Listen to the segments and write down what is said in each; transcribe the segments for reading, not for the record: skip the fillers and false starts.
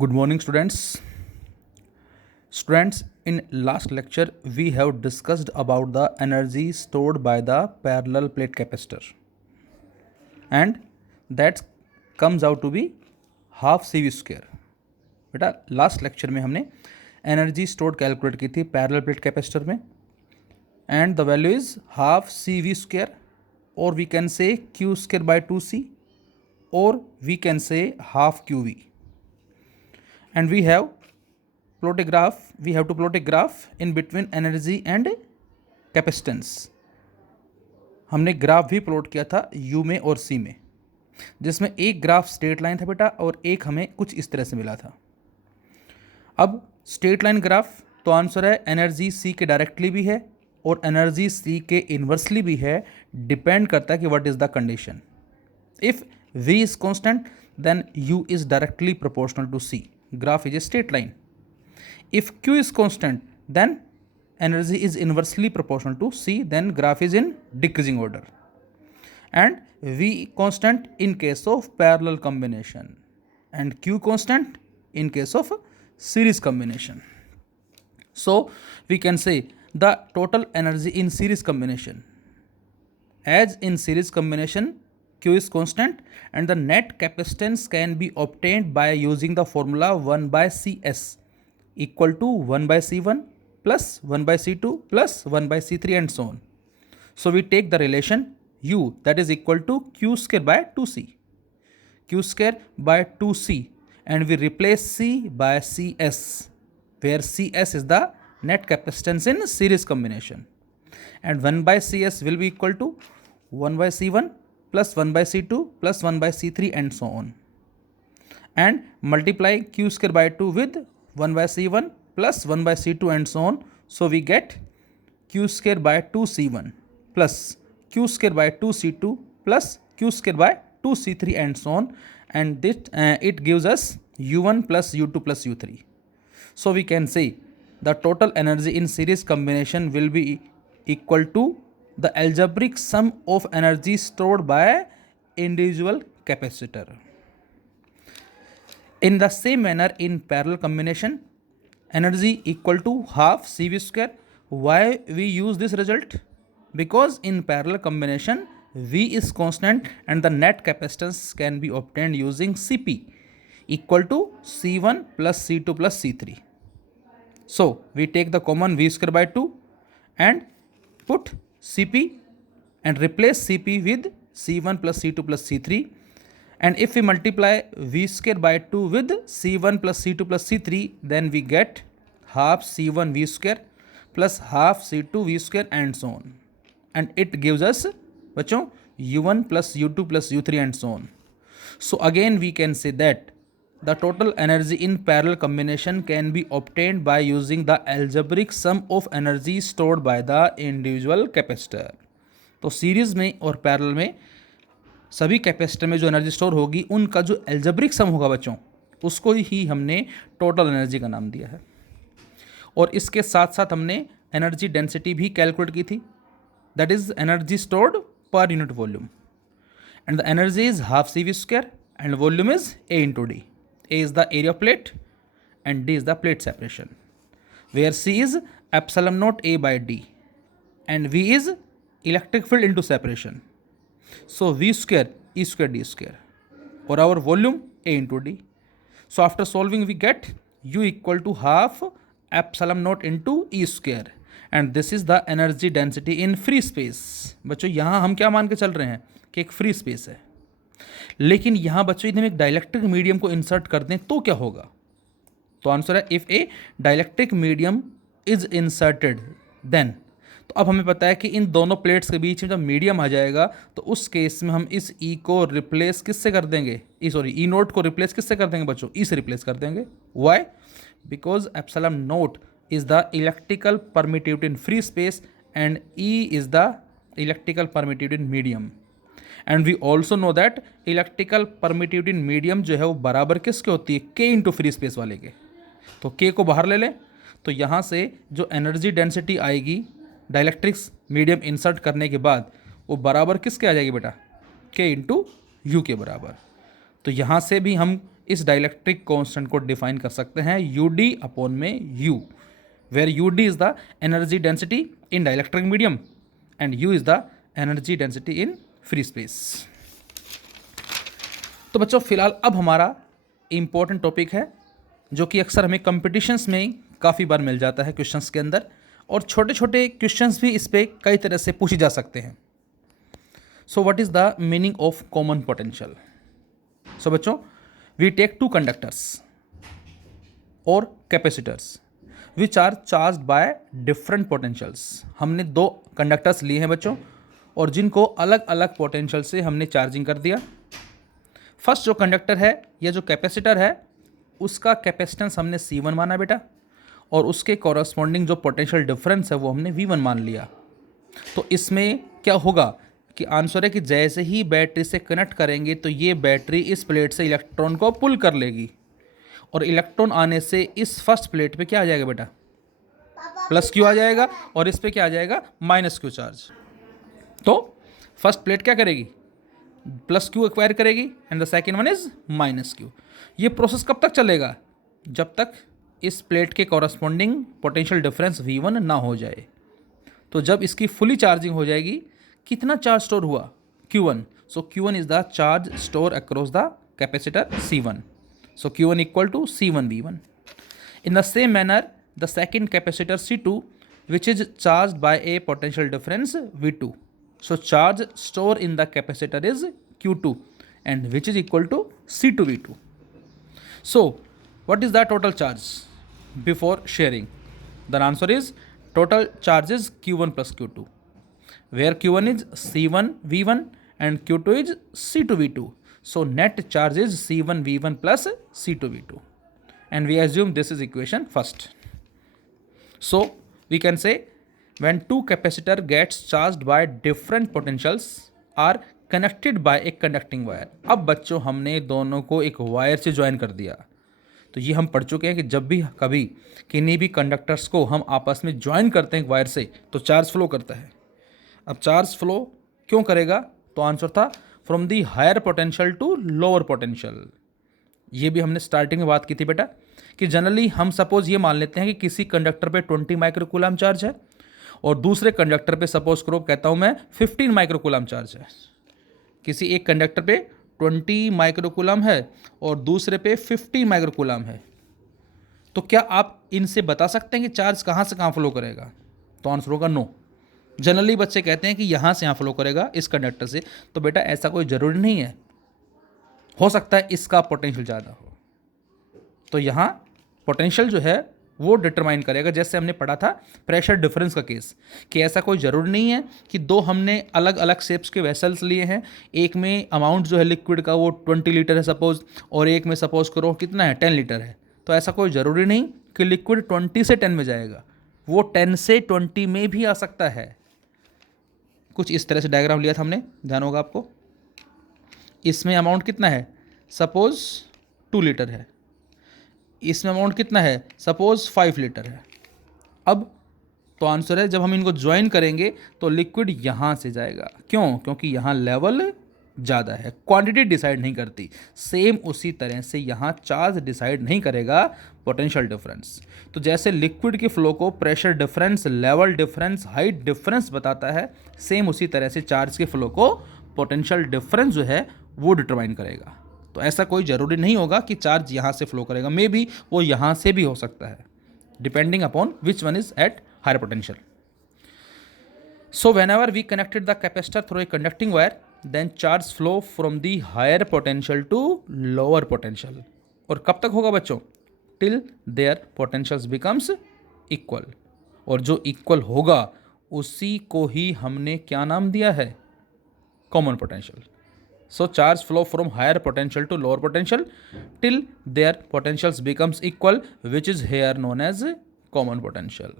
Good morning, students. Students, in last lecture, we have discussed about the energy stored by the parallel plate capacitor, and that comes out to be half CV square. बेटा last lecture में हमने energy stored calculate की थी parallel plate capacitor में, and the value is half C V square, और we can say Q square by 2c, or we can say half qv. And we have to plot a graph in between energy and capacitance. हमने graph भी plot किया था u में और c में, जिसमें एक ग्राफ स्ट्रेट लाइन था बेटा और एक हमें कुछ इस तरह से मिला था. अब स्ट्रेट लाइन ग्राफ तो आंसर है एनर्जी c के डायरेक्टली भी है और एनर्जी c के इन्वर्सली भी है. डिपेंड करता है कि what is the condition. If v is constant, then u is directly proportional to c. Graph is a straight line. If q is constant, then energy is inversely proportional to c, then graph is in decreasing order. And v constant in case of parallel combination, and q constant in case of series combination. So we can say the total energy in series combination, as in series combination Q is constant and the net capacitance can be obtained by using the formula 1 by Cs equal to 1 by C1 plus 1 by C2 plus 1 by C3 and so on. So we take the relation U, that is equal to Q square by 2C. Q square by 2C, and we replace C by Cs, where Cs is the net capacitance in series combination, and 1 by Cs will be equal to 1 by C1 plus 1 by C2 plus 1 by C3 and so on, and multiply Q square by 2 with 1 by C1 plus 1 by C2 and so on. So we get Q square by 2 C1 plus Q square by 2 C2 plus Q square by 2 C3 and so on, and this it gives us U1 plus U2 plus U3. So we can say the total energy in series combination will be equal to the algebraic sum of energy stored by individual capacitor. In the same manner, in parallel combination, energy equal to half CV square. Why we use this result? Because in parallel combination V is constant and the net capacitance can be obtained using Cp equal to C1 plus C2 plus C3. So we take the common V square by 2 and put Cp and replace Cp with C1 plus C2 plus C3, and if we multiply V square by 2 with C1 plus C2 plus C3, then we get half C1 V square plus half C2 V square and so on, and it gives us बच्चों U1 plus U2 plus U3 and so on. So again we can say that the total energy in parallel combination can be obtained by using the algebraic sum of energy stored by the individual capacitor. तो series में और parallel में सभी capacitor में जो energy store होगी उनका जो एल्जेब्रिक सम होगा बच्चों, उसको ही हमने टोटल एनर्जी का नाम दिया है. और इसके साथ साथ हमने एनर्जी डेंसिटी भी कैलकुलेट की थी, that is energy stored per unit volume, and the energy is half C V square and volume is A into D. A is the area of plate and D is the plate separation, where C is epsilon naught A by D and V is electric field into separation. So V square E square D square, or our volume A into D. So after solving we get U equal to half epsilon naught into E square, and this is the energy density in free space. बच्चों यहाँ हम क्या मान के चल रहे हैं कि एक फ्री स्पेस है, लेकिन यहां बच्चों यदि हम एक डाइलेक्ट्रिक मीडियम को इंसर्ट कर दें तो क्या होगा. तो आंसर है if a dielectric medium is inserted then. तो अब हमें पता है कि इन दोनों प्लेट्स के बीच में जब मीडियम आ जाएगा तो उस केस में हम इस ई को रिप्लेस किससे कर देंगे, ई नोट को रिप्लेस किससे कर देंगे बच्चों, ई से रिप्लेस कर देंगे. Why? Because epsilon naught is the electrical permittivity in free space and E is the electrical permittivity in medium. And we also know that electrical permittivity in medium जो है वो बराबर किसके होती है, के इंटू फ्री स्पेस वाले के. तो के को बाहर ले लें तो यहाँ से जो एनर्जी डेंसिटी आएगी डाइलेक्ट्रिक्स मीडियम इंसर्ट करने के बाद वो बराबर किसके आ जाएगी बेटा, के इंटू यू के बराबर. तो यहाँ से भी हम इस डाइलेक्ट्रिक कांस्टेंट को डिफाइन कर सकते हैं UD अपॉन में U, where UD is the energy density in dielectric medium and U is the energy density in free space. तो बच्चों फिलहाल अब हमारा इम्पोर्टेंट टॉपिक है जो कि अक्सर हमें कंपटीशंस में काफ़ी बार मिल जाता है क्वेश्चंस के अंदर, और छोटे छोटे क्वेश्चंस भी इस पे कई तरह से पूछे जा सकते हैं। So what is the meaning of common potential? So बच्चों, वी टेक टू कंडक्टर्स और capacitors which are charge by different potentials. हमने दो कंडक्टर्स लिए हैं बच्चों, और जिनको अलग अलग पोटेंशियल से हमने चार्जिंग कर दिया। फर्स्ट जो कंडक्टर है या जो कैपेसिटर है उसका कैपेसिटेंस हमने C1 माना बेटा, और उसके कॉरस्पॉन्डिंग जो पोटेंशियल डिफरेंस है वो हमने V1 मान लिया। तो इसमें क्या होगा कि आंसर है कि जैसे ही बैटरी से कनेक्ट करेंगे तो ये बैटरी इस प्लेट से इलेक्ट्रॉन को पुल कर लेगी, और इलेक्ट्रॉन आने से इस फर्स्ट प्लेट पे क्या आ जाएगा बेटा? +Q आ जाएगा, और इस पे क्या आ जाएगा? -Q charge. तो फर्स्ट प्लेट क्या करेगी? +Q एक्वायर करेगी and the second one is -Q। ये प्रोसेस कब तक चलेगा? जब तक इस प्लेट के कॉरस्पॉन्डिंग पोटेंशियल डिफरेंस V1 ना हो जाए। तो जब इसकी फुली चार्जिंग हो जाएगी, कितना चार्ज स्टोर हुआ? Q1। So Q1 is the charge store across the capacitor C1। So Q1 equal to C1 V1। In the same manner, the second capacitor C2, which is charged by a potential difference V2. So charge stored in the capacitor is Q2, and which is equal to C2 V2. So what is the total charge before sharing? The answer is total charge is Q1 plus Q2, where Q1 is C1 V1 and Q2 is C2 V2. So net charge is C1 V1 plus C2 V2. And we assume this is equation first. So we can say when two capacitor gets charged by different potentials are connected by a conducting wire. अब बच्चों हमने दोनों को एक wire से join कर दिया। तो ये हम पढ़ चुके हैं कि जब भी कभी किन्हीं भी कंडक्टर्स को हम आपस में ज्वाइन करते हैं वायर से तो चार्ज फ्लो करता है। अब चार्ज फ्लो क्यों करेगा? तो आंसर था from the higher potential to lower potential. ये भी हमने स्टार्टिंग में बात की थी बेटा कि जनरली हम सपोज ये मान लेते हैं कि किसी कंडक्टर पे 20 माइक्रोकूलम चार्ज है और दूसरे कंडक्टर पे सपोज करो कहता हूँ मैं 15 माइक्रोकूलम चार्ज है। किसी एक कंडक्टर पे 20 माइक्रोकूलम है और दूसरे पे 15 माइक्रोकूलम है। तो क्या आप इनसे बता सकते हैं कि चार्ज कहाँ से कहाँ फ्लो करेगा? तो आंसर होगा नो। जनरली बच्चे कहते हैं कि यहाँ से यहाँ फ्लो करेगा इस कंडक्टर से। तो बेटा ऐसा कोई ज़रूरी नहीं है, हो सकता है इसका पोटेंशियल ज़्यादा हो। तो यहाँ पोटेंशियल जो है वो डिटरमाइन करेगा, जैसे हमने पढ़ा था प्रेशर डिफरेंस का केस, कि ऐसा कोई ज़रूरी नहीं है कि दो हमने अलग अलग शेप्स के वेसल्स लिए हैं, एक में अमाउंट जो है लिक्विड का वो 20 लीटर है सपोज, और एक में सपोज करो कितना है 10 लीटर है। तो ऐसा कोई ज़रूरी नहीं कि लिक्विड 20 से 10 में जाएगा, वो 10 से 20 में भी आ सकता है। कुछ इस तरह से डायग्राम लिया था हमने, ध्यान होगा आपको। इसमें अमाउंट कितना है? सपोज 2 लीटर है। इसमें अमाउंट कितना है? सपोज 5 लीटर है। अब तो आंसर है जब हम इनको ज्वाइन करेंगे तो लिक्विड यहाँ से जाएगा। क्यों? क्योंकि यहाँ लेवल ज़्यादा है, क्वांटिटी डिसाइड नहीं करती। सेम उसी तरह से यहाँ चार्ज डिसाइड नहीं करेगा, पोटेंशियल डिफरेंस। तो जैसे लिक्विड के फ्लो को pressure difference, level difference, height difference बताता है, सेम उसी तरह से चार्ज के फ्लो को पोटेंशियल डिफरेंस जो है वो डिटरमाइन करेगा। तो ऐसा कोई ज़रूरी नहीं होगा कि चार्ज यहाँ से फ्लो करेगा, मे बी वो यहाँ से भी हो सकता है, depending upon which one is at higher potential. So whenever we connected the capacitor through a conducting wire, then charge flow from the higher potential to lower potential. और कब तक होगा बच्चों? Till their potentials becomes equal. और जो equal होगा उसी को ही हमने क्या नाम दिया है? Common potential. So charge flow from higher potential to lower potential till their potentials becomes equal, which is here known as common potential.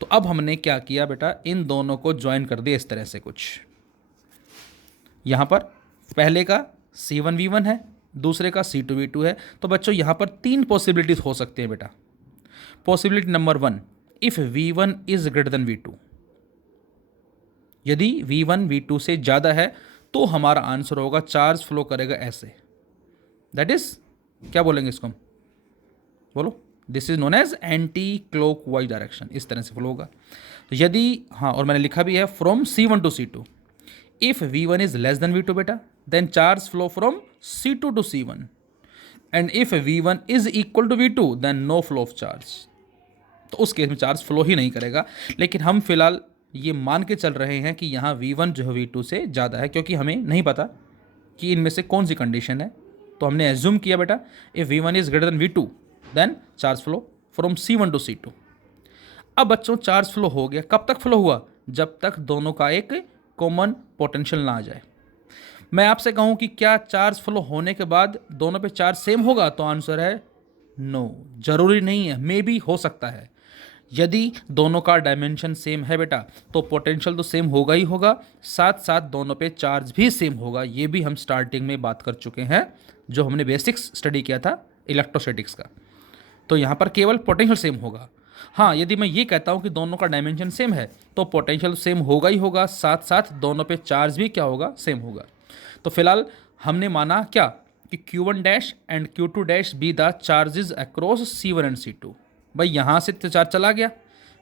तो अब हमने क्या किया बेटा? इन दोनों को ज्वाइन कर दिया इस तरह से कुछ। यहाँ पर पहले का C1 V1 है, दूसरे का C2 V2 है। तो बच्चों यहाँ पर 3 पॉसिबिलिटीज हो सकती हैं बेटा। Possibility number 1, if V1 is greater than V2। यदि V1 V2 से ज़्यादा है तो हमारा आंसर होगा चार्ज फ्लो करेगा ऐसे, दैट इज, क्या बोलेंगे इसको हम, बोलो, this is known as anticlockwise direction, इस तरह से फ्लो होगा। तो यदि, हाँ, और मैंने लिखा भी है from C1 to C2, if V1 is less than V2 बेटा, then charge flow from C2 to C1, and if V1 is equal to V2 then no flow of charge. तो उस केस में चार्ज फ्लो ही नहीं करेगा। लेकिन हम फिलहाल ये मान के चल रहे हैं कि यहाँ V1 जो है V2 से ज़्यादा है, क्योंकि हमें नहीं पता कि इनमें से कौन सी कंडीशन है। तो हमने एज्यूम किया बेटा, if V1 is greater than V2 then charge flow from C1 to C2। अब बच्चों चार्ज फ्लो हो गया, कब तक फ्लो हुआ, जब तक दोनों का एक कॉमन पोटेंशियल ना आ जाए। मैं आपसे कहूं कि क्या चार्ज फ्लो होने के बाद दोनों पे चार्ज सेम होगा, तो आंसर है नो, जरूरी नहीं है, मे बी हो सकता है। यदि दोनों का डायमेंशन सेम है बेटा, तो पोटेंशियल तो सेम होगा ही होगा, साथ साथ दोनों पे चार्ज भी सेम होगा। ये भी हम स्टार्टिंग में बात कर चुके हैं, जो हमने बेसिक्स स्टडी किया था इलेक्ट्रोस्टैटिक्स का। तो यहाँ पर केवल पोटेंशियल सेम होगा। हाँ, यदि मैं ये कहता हूँ कि दोनों का डायमेंशन सेम है, तो पोटेंशियल सेम होगा ही होगा, साथ साथ दोनों पे चार्ज भी क्या होगा, सेम होगा। तो फिलहाल हमने माना क्या कि Q1 dash and Q2 dash be the charges across C1 and C2। भाई यहाँ से तो चार्ज चला गया,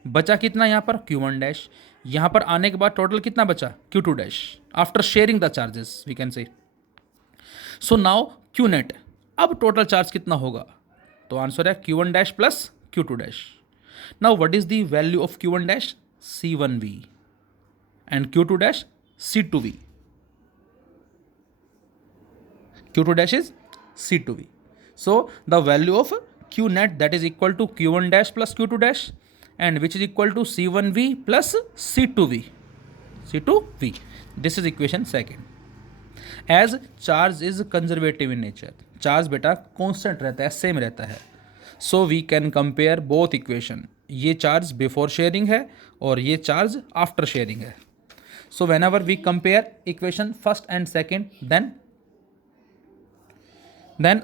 बचा कितना यहाँ पर Q1 डैश, यहाँ पर आने के बाद टोटल कितना बचा Q2 dash, after sharing the charges we can say. So now Q net, अब टोटल चार्ज कितना होगा, तो आंसर है Q1 dash plus Q2 dash. Now what is the value of Q1 dash, C1V, and Q2 dash C2V। Q2 dash is C2V. So the value of Q net that is equal to Q1 dash plus Q2 dash, and which is equal to C1V plus C2V. C2V. This is equation second. As charge is conservative in nature, charge बेटा constant रहता है, same रहता है, so we can compare both equation. ये charge before sharing है और ये charge after sharing है. So whenever we compare equation first and second, then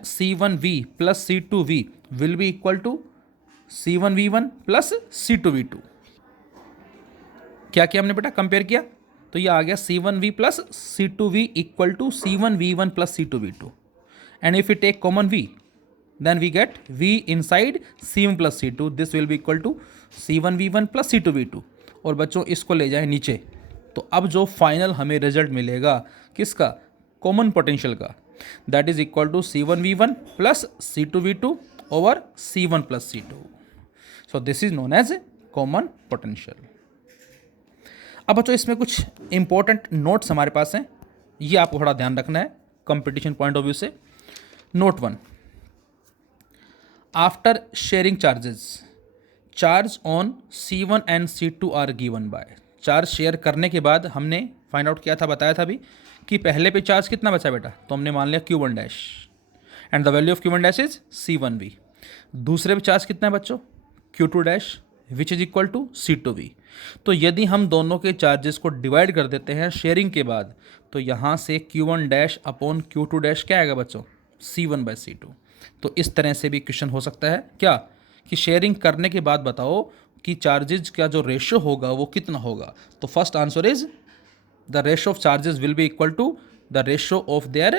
C1V plus C2V will be equal to C1V1 plus C2V2। क्या किया हमने बेटा, compare किया, तो ये आ गया C1V plus C2V equal to C1V1 plus C2V2, and if you take common V then we get V inside C1 plus C2, this will be equal to C1V1 plus C2V2। और बच्चों इसको ले जाए नीचे, तो अब जो फाइनल हमें रिजल्ट मिलेगा किसका, कॉमन पोटेंशियल का, that is equal to C1V1 plus C2V2 over C1 plus C2। So this is known as common potential. अब बच्चों इसमें कुछ इंपॉर्टेंट नोट्स हमारे पास हैं, ये आपको थोड़ा ध्यान रखना है कंपटीशन पॉइंट ऑफ व्यू से। Note 1, after sharing charges, charge on C1 and C2 are given by. Charge share करने के बाद हमने फाइंड आउट किया था, बताया था भी कि पहले पे चार्ज कितना बचा बेटा, तो हमने मान लिया Q1 dash, and the value of Q1 dash is C1V। दूसरे पे चार्ज कितना है बच्चों, Q2 dash which is equal to C2V। तो यदि हम दोनों के चार्जेस को डिवाइड कर देते हैं शेयरिंग के बाद, तो यहाँ से Q1 dash upon Q2 dash क्या आएगा बच्चों, C1 बाई C2। तो इस तरह से भी क्वेश्चन हो सकता है क्या, कि शेयरिंग करने के बाद बताओ कि चार्जेज का जो रेशियो होगा वो कितना होगा। तो first answer is the ratio of charges will be equal to the ratio of their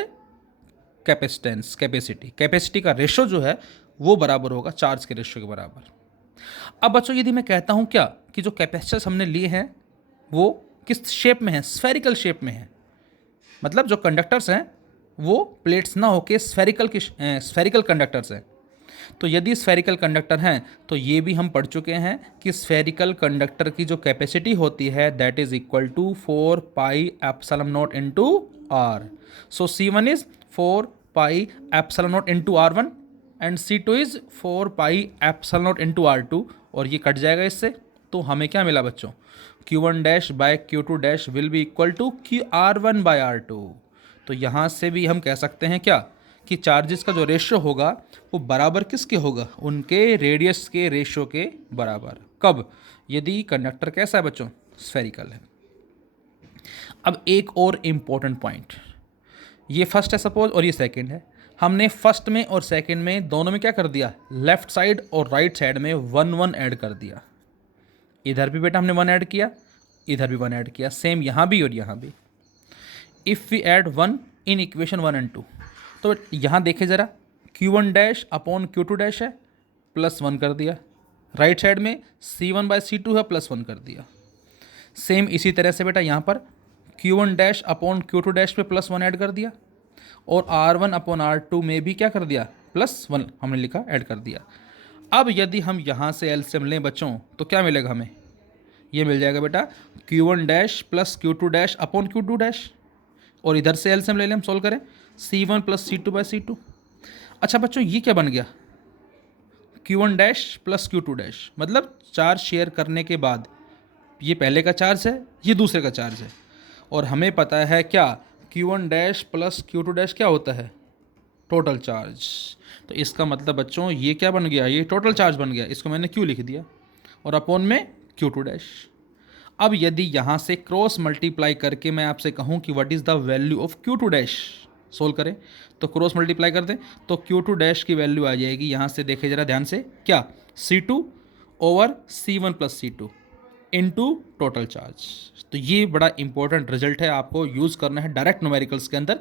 capacitance, capacity का रेशियो जो है वो बराबर होगा चार्ज के रेशियो के बराबर। अब बच्चों यदि मैं कहता हूँ क्या कि जो कैपेसिटर्स हमने लिए हैं वो किस शेप में है, स्फेरिकल शेप में है, मतलब जो कंडक्टर्स हैं वो प्लेट्स ना होके स्फेरिकल कंडक्टर्स हैं। तो यदि स्फेरिकल कंडक्टर हैं तो ये भी हम पढ़ चुके हैं कि स्फेरिकल कंडक्टर की जो कैपेसिटी होती है that is equal to 4 pi epsilon naught into R. So C1 is 4 pi epsilon naught into R1 and C2 is 4 pi epsilon naught into R2, और ये कट जाएगा इससे, तो हमें क्या मिला बच्चों, Q1 dash by Q2 dash will be equal to R1 by R2। तो यहाँ से भी हम कह सकते हैं क्या कि चार्जेस का जो रेशियो होगा वो बराबर किसके होगा, उनके रेडियस के रेशियो के बराबर। कब, यदि कंडक्टर कैसा है बच्चों, स्फेरिकल है। अब एक और इम्पोर्टेंट पॉइंट, ये फर्स्ट है सपोज और ये सेकंड है, हमने फर्स्ट में और सेकंड में दोनों में क्या कर दिया, लेफ्ट साइड और राइट साइड में 1 1 ऐड कर दिया। इधर भी बेटा हमने 1 ऐड किया, इधर भी 1 ऐड किया, सेम यहाँ भी और यहाँ भी। If we add 1 in equation 1 and 2, तो यहाँ देखे ज़रा, Q1 dash upon Q2 dash है, +1 कर दिया। राइट साइड में C1/C2 है, +1 कर दिया। सेम इसी तरह से बेटा यहाँ पर Q1 dash upon Q2 dash पे +1 ऐड कर दिया, और R1 अपॉन R2 में भी क्या कर दिया, +1 हमने लिखा ऐड कर दिया। अब यदि हम यहाँ से एलसीएम लें बच्चों, तो क्या मिलेगा हमें, ये मिल जाएगा बेटा Q1 dash plus Q2 dash upon Q2 dash, और इधर से एलसीएम ले लें, हम सोल्व करें, C1 प्लस C2/C2। अच्छा बच्चों, ये क्या बन गया, Q1 dash plus Q2 dash, मतलब चार्ज शेयर करने के बाद ये पहले का चार्ज है, ये दूसरे का चार्ज है, और हमें पता है क्या, Q1 dash plus Q2 dash क्या होता है, टोटल चार्ज। तो इसका मतलब बच्चों ये क्या बन गया, ये टोटल चार्ज बन गया, इसको मैंने Q लिख दिया, और अपॉन में Q2 डैश। अब यदि यहाँ से क्रॉस मल्टीप्लाई करके मैं आपसे कहूँ कि what is the value of Q2 dash, solve करें, तो क्रॉस मल्टीप्लाई कर दें, तो Q2 डैश की वैल्यू आ जाएगी, यहाँ से देखे जरा ध्यान से, क्या, C2 over C1 plus C2 into total charge. तो ये बड़ा इंपॉर्टेंट रिजल्ट है, आपको यूज़ करना है डायरेक्ट न्यूमेरिकल्स के अंदर,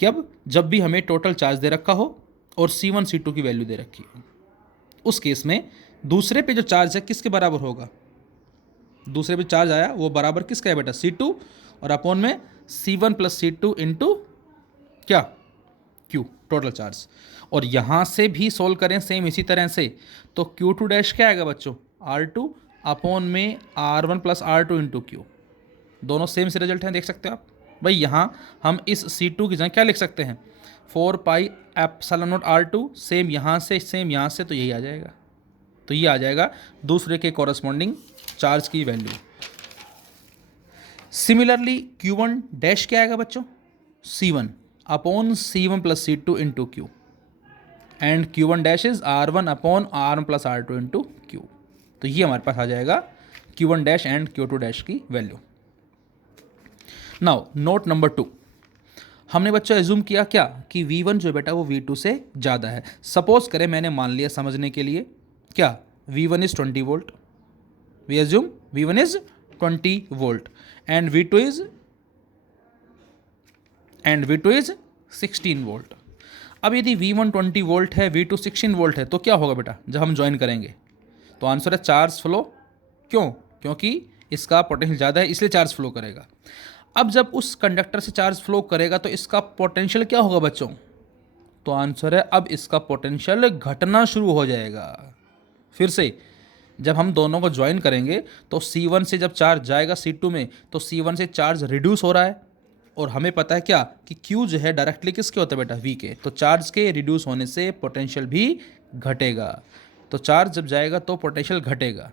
जब भी हमें टोटल चार्ज दे रखा हो और C1 C2 की वैल्यू दे रखी हो, उस केस में दूसरे पे जो चार्ज है किसके बराबर होगा, दूसरे पे चार्ज आया वो बराबर किसका है बेटा, C2, और अपॉन में C1 प्लस C2 इंटू क्या, Q, टोटल चार्ज। और यहाँ से भी सोल्व करें सेम इसी तरह से, तो Q2 डैश क्या आएगा बच्चों, R2 अपॉन में R1 plus R2 into Q, दोनों सेम से रिजल्ट हैं, देख सकते हो आप भाई। यहाँ हम इस C2 की जगह क्या लिख सकते हैं, 4πε0 R2, सेम यहाँ से सेम यहाँ से, तो यही आ जाएगा, तो ये आ जाएगा दूसरे के कॉरस्पॉन्डिंग चार्ज की वैल्यू। सिमिलरली Q1 डैश क्या आएगा बच्चों, C1 upon C1 plus C2 into Q, and Q1 dash is R1 upon R1 plus R2 into Q। तो ये हमारे पास आ जाएगा Q1 dash and Q2 dash की वैल्यू। नाउ नोट नंबर 2, हमने बच्चों एज्यूम किया क्या कि V1 जो बेटा वो V2 से ज़्यादा है। सपोज करें मैंने मान लिया समझने के लिए, क्या, V1 is 20 volt, we assume V1 is 20 volt and V2 is 16 volt. अब यदि V1 20 वोल्ट है, V2 16 वोल्ट है, तो क्या होगा बेटा जब हम ज्वाइन करेंगे, तो आंसर है चार्ज फ्लो। क्यों, क्योंकि इसका पोटेंशियल ज़्यादा है इसलिए चार्ज फ्लो करेगा। अब जब उस कंडक्टर से चार्ज फ्लो करेगा तो इसका पोटेंशियल क्या होगा बच्चों, तो आंसर है अब इसका पोटेंशियल घटना शुरू हो जाएगा। फिर से जब हम दोनों को ज्वाइन करेंगे तो C1 से जब चार्ज जाएगा C2 में, तो C1 से चार्ज रिड्यूस हो रहा है, और हमें पता है क्या कि Q जो है डायरेक्टली किसके होता है बेटा, V के, तो चार्ज के रिड्यूस होने से पोटेंशियल भी घटेगा। तो चार्ज जब जाएगा तो पोटेंशियल घटेगा,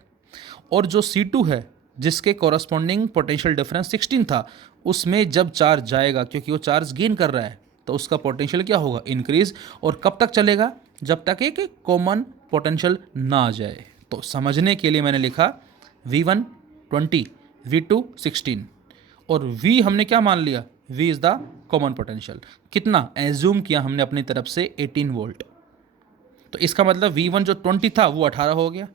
और जो C2 है जिसके कॉरस्पॉन्डिंग पोटेंशियल डिफरेंस 16 था, उसमें जब चार्ज जाएगा, क्योंकि वो चार्ज गेन कर रहा है, तो उसका पोटेंशियल क्या होगा, इंक्रीज। और कब तक चलेगा, जब तक एक कॉमन पोटेंशियल ना आ जाए। तो समझने के लिए मैंने लिखा V1 20, V2 16, और V हमने क्या मान लिया, V is the common potential. कितना एज्यूम किया हमने अपनी तरफ से, 18 वोल्ट। तो इसका मतलब V1 जो 20 था वो 18 हो गया,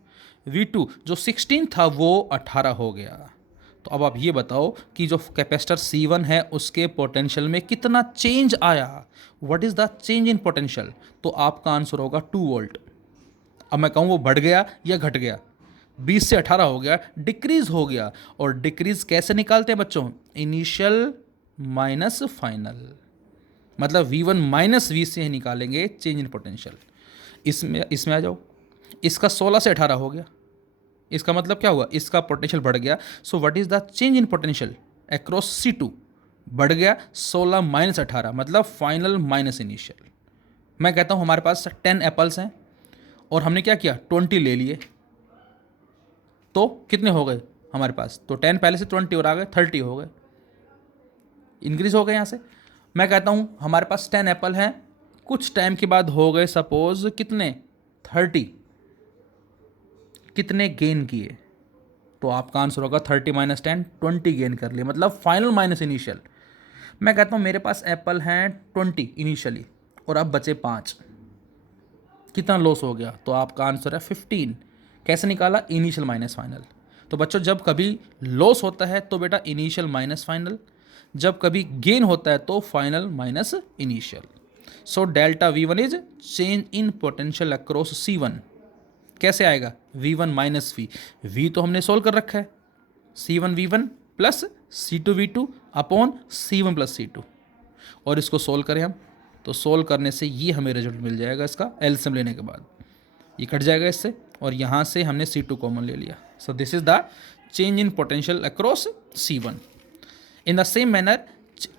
V2 जो 16 था वो 18 हो गया। तो अब आप ये बताओ कि जो कैपेसिटर C1 है उसके पोटेंशियल में कितना चेंज आया, what is the change in potential, तो आपका आंसर होगा 2 वोल्ट। अब मैं कहूँ वो बढ़ गया या घट गया, 20 से 18 हो गया, डिक्रीज हो गया। और डिक्रीज कैसे निकालते हैं बच्चों, इनिशियल माइनस फाइनल, मतलब V1 माइनस V से ही निकालेंगे चेंज इन पोटेंशियल। इसमें आ जाओ, इसका 16 से 18 हो गया, इसका मतलब क्या हुआ, इसका पोटेंशियल बढ़ गया। सो what is the change in potential across C2, बढ़ गया 16 माइनस 18, मतलब फाइनल माइनस इनिशियल। मैं कहता हूँ हमारे पास 10 एप्पल्स हैं और हमने क्या किया, 20 ले लिए, तो कितने हो गए हमारे पास, तो 10 पहले से 20 और आ गए 30 हो गए, इंक्रीज हो गए यहाँ से। मैं कहता हूँ हमारे पास 10 एप्पल हैं, कुछ टाइम के बाद हो गए सपोज कितने, 30, कितने गेन किए, तो आपका आंसर होगा 30 माइनस 10, 20 गेन कर लिए, मतलब फाइनल माइनस इनिशियल। मैं कहता हूँ मेरे पास एप्पल हैं 20 इनिशियली और अब बचे 5, कितना लॉस हो गया, तो आपका आंसर है 15। कैसे निकाला, इनिशियल माइनस फाइनल। तो बच्चों जब कभी लॉस होता है तो बेटा इनिशियल माइनस फाइनल, जब कभी गेन होता है तो final minus initial. So delta V1 is change in potential across C1। कैसे आएगा? V1 माइनस V तो हमने सोल्व कर रखा है, C1 V1 plus C2 V2 upon C1 plus C2, और इसको सोल्व करें हम तो सोल्व करने से ये हमें रिजल्ट मिल जाएगा। इसका एलसीएम लेने के बाद ये कट जाएगा इससे, और यहाँ से हमने C2 कॉमन ले लिया। सो this is the change in potential across C1। In the same manner,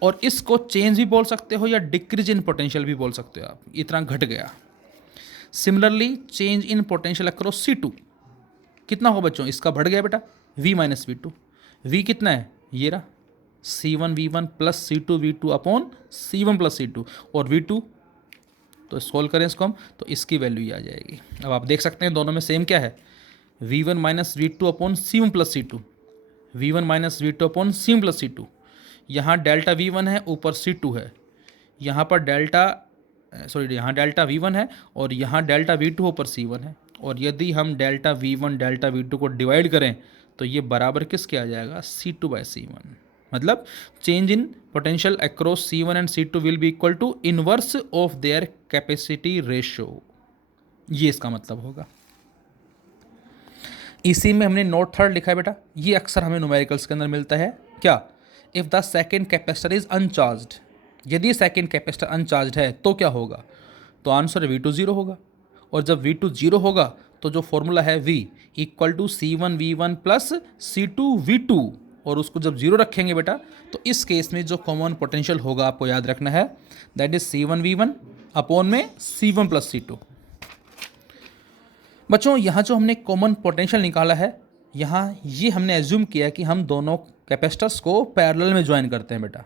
और इसको चेंज भी बोल सकते हो या डिक्रीज इन पोटेंशियल भी बोल सकते हो आप, इतना घट गया। Similarly change in potential across C2 कितना हो बच्चों? इसका बढ़ गया बेटा, V माइनस V2। V कितना है? ये रहा C1 V1 plus C2 V2 upon C1 plus C2, और V2 तो सोल्व करें इसको हम तो इसकी वैल्यू ही आ जाएगी। अब आप देख सकते हैं दोनों में सेम क्या है, V1 minus V2 upon C1 plus C2, V1 minus V2 upon C1 plus C2। यहाँ डेल्टा V1 है, ऊपर C2 है, यहाँ पर यहाँ डेल्टा V1 है और यहाँ डेल्टा V2 ऊपर C1 है, और यदि हम डेल्टा V1 डेल्टा V2 को डिवाइड करें तो ये बराबर किसके आ जाएगा? C2 by C1। मतलब change in potential across C1 and C2 will be equal to inverse of their capacity ratio, ये इसका मतलब होगा। इसी में हमने नोट थर्ड लिखा है बेटा, ये अक्सर हमें न्यूमेरिकल्स के अंदर मिलता है। क्या? If the second capacitor is uncharged, यदि सेकेंड कैपेसिटर अनचार्ज्ड है तो क्या होगा? तो आंसर V2 0 होगा, और जब V2 0 होगा तो जो फॉर्मूला है V equal to C1 V1 plus C2 V2, और उसको जब 0 रखेंगे बेटा तो इस केस में जो कॉमन पोटेंशियल होगा आपको याद रखना है, that is C1 V1 upon में C1 प्लस C2। बच्चों यहाँ जो हमने कॉमन पोटेंशियल निकाला है, यहाँ ये हमने एज्यूम किया कि हम दोनों कैपेसिटर्स को पैरेलल में ज्वाइन करते हैं बेटा।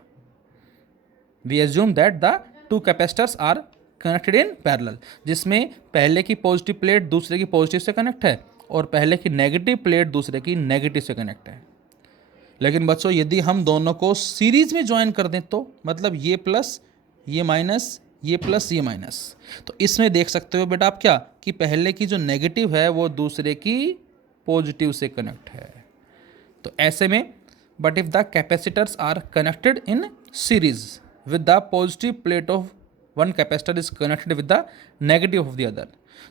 We assume that the two capacitors are connected in parallel, जिसमें पहले की पॉजिटिव प्लेट दूसरे की पॉजिटिव से कनेक्ट है और पहले की नेगेटिव प्लेट दूसरे की नेगेटिव से कनेक्ट है। लेकिन बच्चों यदि हम दोनों को सीरीज में ज्वाइन कर दें तो मतलब ये प्लस ये माइनस ये प्लस ये माइनस, तो इसमें देख सकते हो बेटा आप क्या कि पहले की जो नेगेटिव है वो दूसरे की पॉजिटिव से कनेक्ट है। तो ऐसे में but if the capacitors are connected in series with the positive plate of one capacitor is connected with the negative of the other,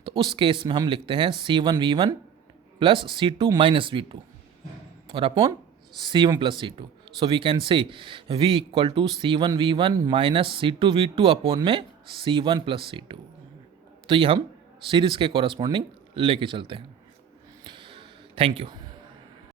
तो उस केस में हम लिखते हैं C1 V1 plus C2 minus V2 और upon C1 plus C2। So we can say V equal to C1 V1 minus C2 V2 upon में C1 plus C2। तो ये हम सीरीज के कॉरस्पॉन्डिंग लेके चलते हैं। Thank you.